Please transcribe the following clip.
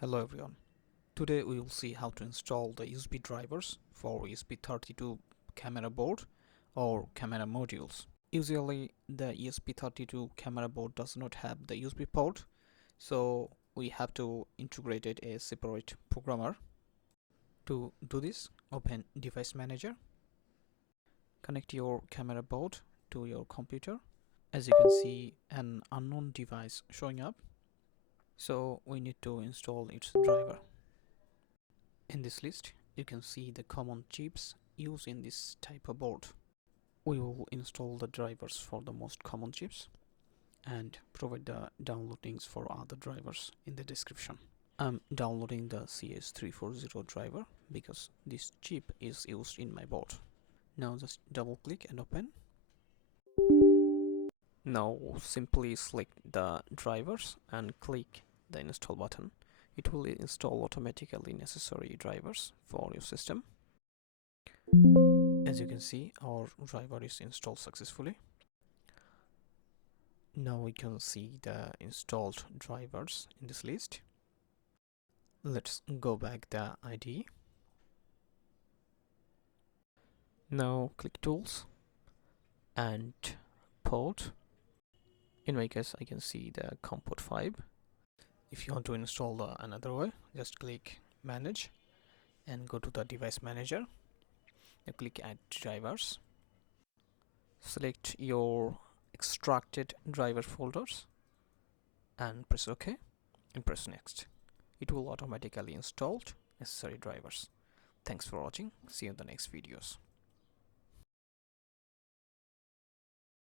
Hello everyone. Today we will see how to install the USB drivers for ESP32 camera board or camera modules. Usually the ESP32 camera board does not have the USB port, so we have to integrate it a separate programmer. To do this, open Device Manager, connect your camera board to your computer. As you can see, an unknown device showing up, so we need to install its driver. In this list, you can see the common chips used in this type of board. We will install the drivers for the most common chips and provide the download links for other drivers in the description. I'm downloading the CS340 driver because this chip is used in my board. Now just double click and open. Now simply select the drivers and click the install button. It will install automatically necessary drivers for your system. As you can see, our driver is installed successfully. Now we can see the installed drivers in this list. Let's go back the IDE. Now click Tools and Port. In my case, I can see the COM port 5. If you want to install another way, just click Manage and go to the Device Manager. Now click Add Drivers. Select your extracted driver folders and press OK and press Next. It will automatically install necessary drivers. Thanks for watching. See you in the next videos.